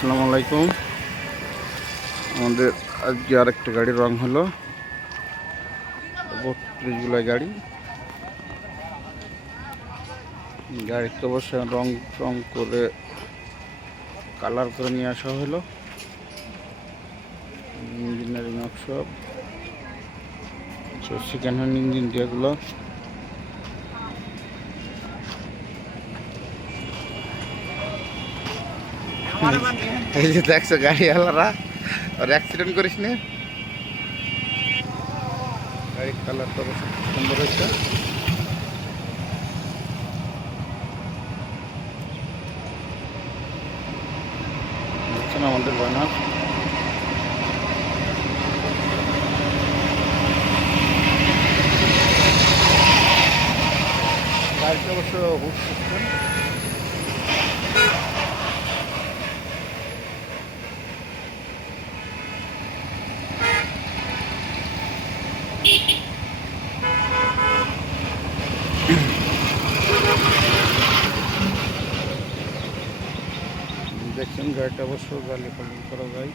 আসসালামু আলাইকুম। আমাদের আজকে আরেকটা গাড়ির রং হলো 32 জুলাই গাড়ি তো অবশ্যই রং টং করে কালার করে নিয়ে আসা হলো। Engineering workshop, second hand engine যেগুলো এই যে দেখছো গাড়িওয়ালারা আর অ্যাক্সিডেন্ট করিস নি। গাড়ির কালারটা অবশ্য সুন্দর হয়েছে। দেখছেন আমাদের ব্যানার। গাড়িটা অবশ্য হুড সিস্টেম। দেখছেন গাড়িটা অবশ্য গালি পালন করা যায়।